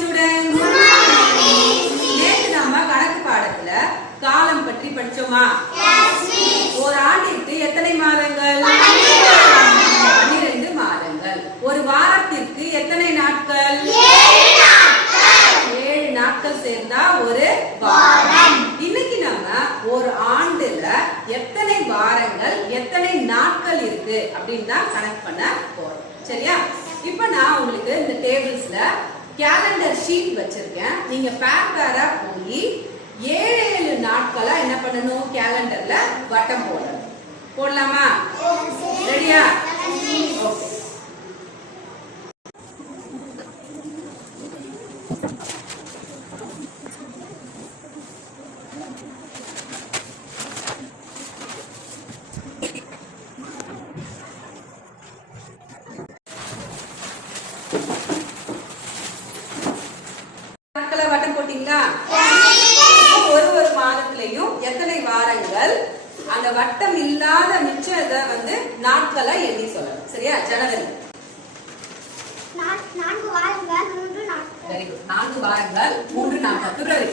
Students. நேற்று நம்ம கணக்கு பாடத்துல காலம் பற்றி படிச்சோமா? ஒரு ஆண்டிற்கு எத்தனை மாதங்கள்? 12 மாதங்கள். ஒரு வாரத்திற்கு எத்தனை நாட்கள்? 7 நாட்கள் சேர்ந்தா ஒரு வாரம். இன்னைக்கு நம்ம ஒரு ஆண்டுல எத்தனை வாரங்கள் எத்தனை நாட்கள் இருக்கு அப்படின்னு தான் கணக்கு பண்ண போறோம். சரியா? இப்ப நான் உங்களுக்கு இந்த டேபிள்ஸ்ல கேலண்டர் ஷீட் வச்சிருக்கேன். நீங்க பேர் பேரா போய் 7 நாட்களா என்ன பண்ணணும்? கேலண்டர்ல வட்டம் போடணும். போடலாமா? ரெடியா? ஓகே. வட்டம் போட்டீங்களா? ஒரு மாதத்திலையும் எத்தனை வாரங்கள், அந்த வட்டம் இல்லாத மிச்சத நாட்களை எண்ணி சொல்லணும். சரியா? ஜனவரி 4 வாரங்கள் 3 நாட்கள். Very good. 4 வாரங்கள் 3 நாட்கள். பிப்ரவரி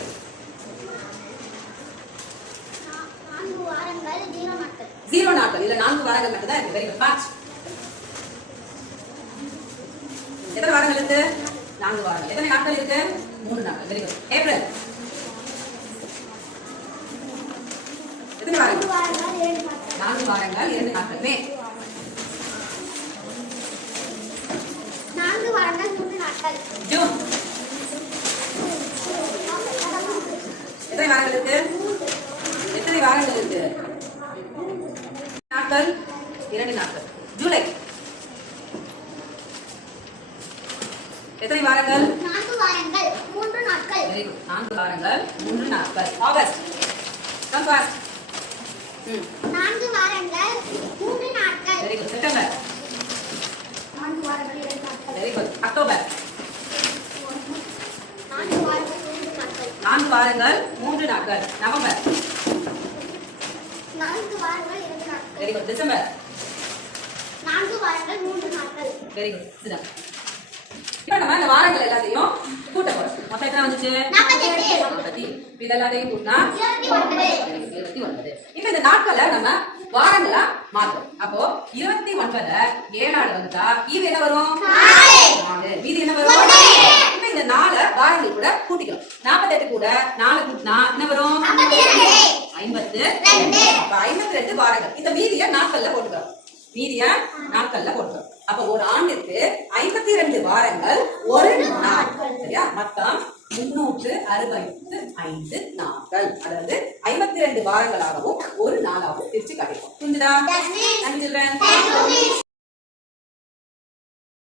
4 வாரங்கள் 0 நாட்கள். 0 நாட்கள். இல்ல 4 வாரங்கள் மட்டும் தான் இருக்கு. Very good. மார்ச் எத்தனை வாரங்கள் இருக்கு? 4 வாரங்கள். எத்தனை நாட்கள் இருக்கு? 3 நாட்கள். Very good. ஏப்ரல் எத்தனை வாரங்கள்? 4 வாரங்கள் 2 நாட்கள். மே 4 வாரங்கள் 3 நாட்கள். ஜூன் எத்தனை வாரங்கள் இருக்கு? எத்தனை வாரங்கள் இருக்கு? நாட்கள் 2 நாட்கள். ஜூலை எத்தனை வாரங்கள்? 4 வாரங்கள் 3 நாட்கள். Very good. 4 வாரங்கள் 3 நாட்கள். August come fast. 4 வாரங்கள் 3 நாட்கள். Very good. செப்டம்பர் 4 வாரங்கள் 2 நாட்கள். Very good. அக்டோபர் 4 வாரங்கள் 3 நாட்கள். 4 வாரங்கள் 3 நாட்கள். நவம்பர் 4 வாரங்கள் 2 நாட்கள். Very good. டிசம்பர் 4 வாரங்கள் 3 நாட்கள். Very good. சிதம். இப்போ நம்ம இந்த வாரங்கள் எல்லாத்தையும் கூட்ட போறோம். மொத்தம் எத்தனை வந்துச்சு? 48. இது எல்லாத்தையும் கூட்டினா 29. இப்போ இந்த நாட்களை நம்ம வாரங்களா மாத்தோம். அப்போ 29 7 வந்துட்டா ஈவு என்ன வரும்? 4. மீதி என்ன வரும்? இப்போ இந்த 4 வாரங்கள் கூட கூட்டிக்கலாம். 48 கூட 4 கூட்டினா என்ன வரும்? 52. அப்ப 52 வாரங்கள். இந்த மீதிய நாட்கள்ல போட்டுக்கலாம். மீதிய நாட்கள்ல போட்டுக்கலாம். அப்ப ஒரு ஆண்டிற்கு 52 வாரங்கள் ஒரு நாள். சரியா? மொத்தம் 365 நாட்கள். அதாவது 52 வாரங்களாகவும் ஒரு நாளாகவும் பிரிச்சு காட்டிருக்கோம். புரிஞ்சுதா? நன்றி.